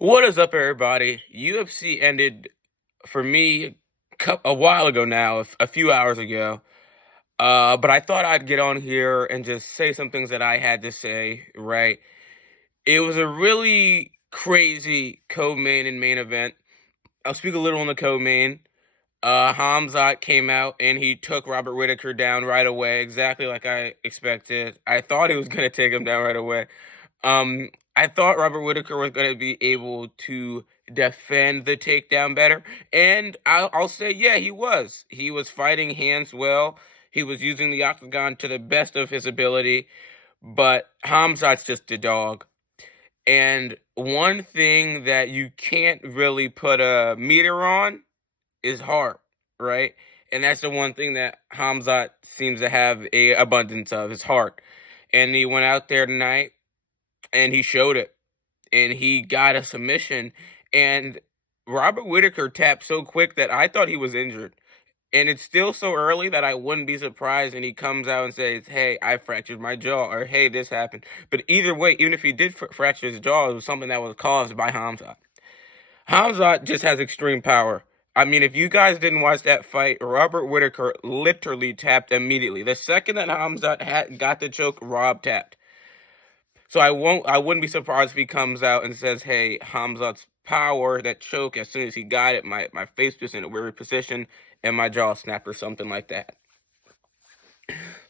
What is up, everybody? UFC ended for me a while ago now, a few hours ago. But I thought I'd get on here and just say some things that I had to say, right? It was a really crazy co-main and main event. I'll speak a little on the co-main. Hamzat came out and he took Robert Whittaker down right away, exactly like I expected. I thought he was going to take him down right away. I thought Robert Whittaker was going to be able to defend the takedown better, and I'll say, yeah, he was. He was fighting hands well. He was using the octagon to the best of his ability, but Hamzat's just a dog. And one thing that you can't really put a meter on is heart, right? And that's the one thing that Hamzat seems to have a abundance of, his heart. And he went out there tonight and he showed it, and he got a submission. And Robert Whittaker tapped so quick that I thought he was injured. And it's still so early that I wouldn't be surprised. And he comes out and says, "Hey, I fractured my jaw," or "Hey, this happened." But either way, even if he did fracture his jaw, it was something that was caused by Hamzat. Hamzat just has extreme power. I mean, if you guys didn't watch that fight, Robert Whittaker literally tapped immediately. The second that Hamzat got the choke, Rob tapped. So I wouldn't be surprised if he comes out and says, "Hey, Hamzat's power, that choke, as soon as he got it, my face was in a weird position and my jaw snapped," or something like that.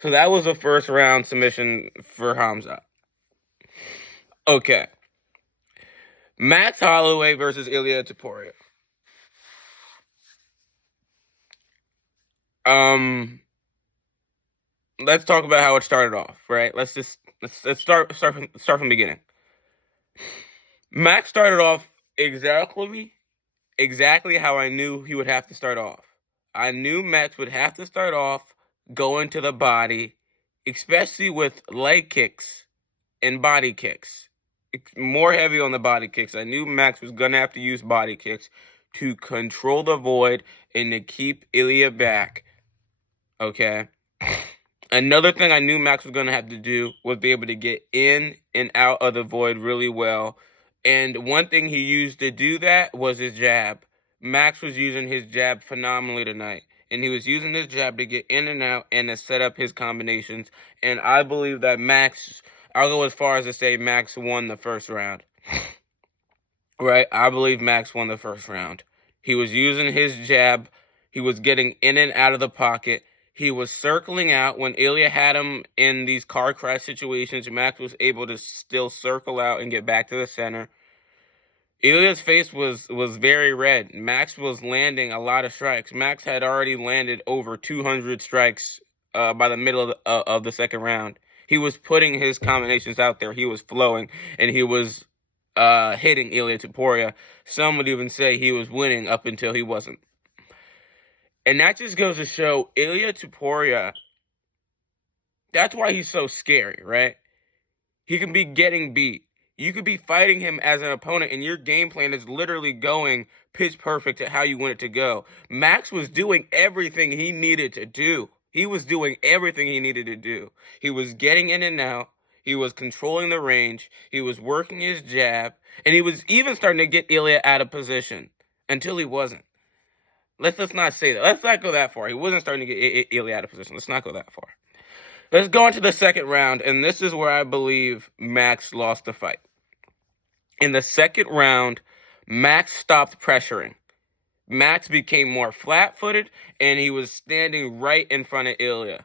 So that was a first round submission for Hamzat. Okay. Max Holloway versus Ilia Topuria. Let's talk about how it started off, right? Let's start from the beginning. Max started off exactly how I knew he would have to start off. I knew Max would have to start off going to the body, especially with leg kicks and body kicks. More heavy on the body kicks. I knew Max was going to have to use body kicks to control the void and to keep Ilia back. Okay? Another thing I knew Max was going to have to do was be able to get in and out of the void really well. And one thing he used to do that was his jab. Max was using his jab phenomenally tonight. And he was using his jab to get in and out and to set up his combinations. And I believe that I'll go as far as to say Max won the first round. Right? I believe Max won the first round. He was using his jab. He was getting in and out of the pocket. He was circling out. When Ilia had him in these car crash situations, Max was able to still circle out and get back to the center. Ilia's face was very red. Max was landing a lot of strikes. Max had already landed over 200 strikes by the middle of the second round. He was putting his combinations out there. He was flowing, and he was hitting Ilia Topuria. Some would even say he was winning up until he wasn't. And that just goes to show Ilia Topuria, that's why he's so scary, right? He can be getting beat. You could be fighting him as an opponent, and your game plan is literally going pitch perfect to how you want it to go. Max was doing everything he needed to do. He was doing everything he needed to do. He was getting in and out. He was controlling the range. He was working his jab. And he was even starting to get Ilia out of position until he wasn't. Let's not say that. Let's not go that far. He wasn't starting to get Ilia out of position. Let's not go that far. Let's go into the second round, and this is where I believe Max lost the fight. In the second round, Max stopped pressuring. Max became more flat-footed, and he was standing right in front of Ilia.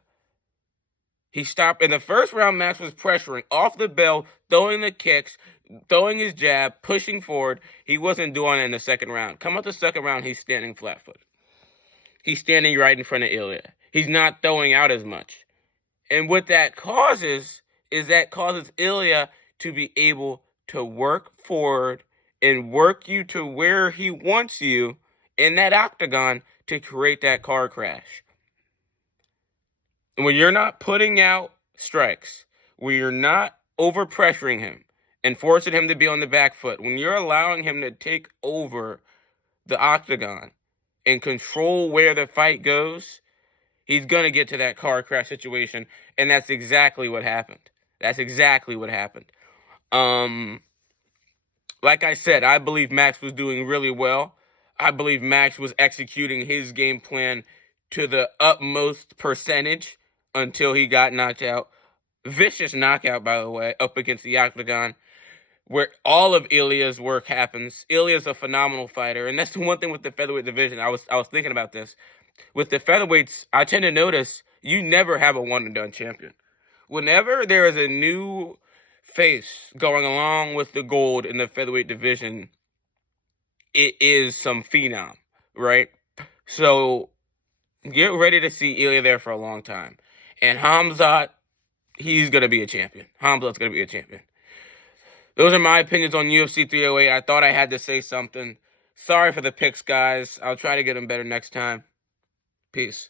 He stopped. In the first round, Max was pressuring off the bell, throwing the kicks, throwing his jab, pushing forward. He wasn't doing it in the second round. Come out the second round, he's standing flat-footed. He's standing right in front of Ilia. He's not throwing out as much. And what that causes is Ilia to be able to work forward and work you to where he wants you in that octagon to create that car crash. And when you're not putting out strikes, when you're not over pressuring him and forcing him to be on the back foot, when you're allowing him to take over the octagon and control where the fight goes, he's going to get to that car crash situation, and that's exactly what happened. That's exactly what happened. like I said, I believe Max was doing really well. I believe Max was executing his game plan to the utmost percentage until he got knocked out. Vicious knockout, by the way, up against the Octagon, where all of Ilia's work happens. Ilia's a phenomenal fighter, and that's the one thing with the featherweight division. I was thinking about this. With the featherweights, I tend to notice you never have a one and done champion. Whenever there is a new face going along with the gold in the featherweight division, it is some phenom, right? So get ready to see Ilia there for a long time. And Hamzat, he's going to be a champion. Hamzat's going to be a champion. Those are my opinions on UFC 308. I thought I had to say something. Sorry for the picks, guys. I'll try to get them better next time. Peace.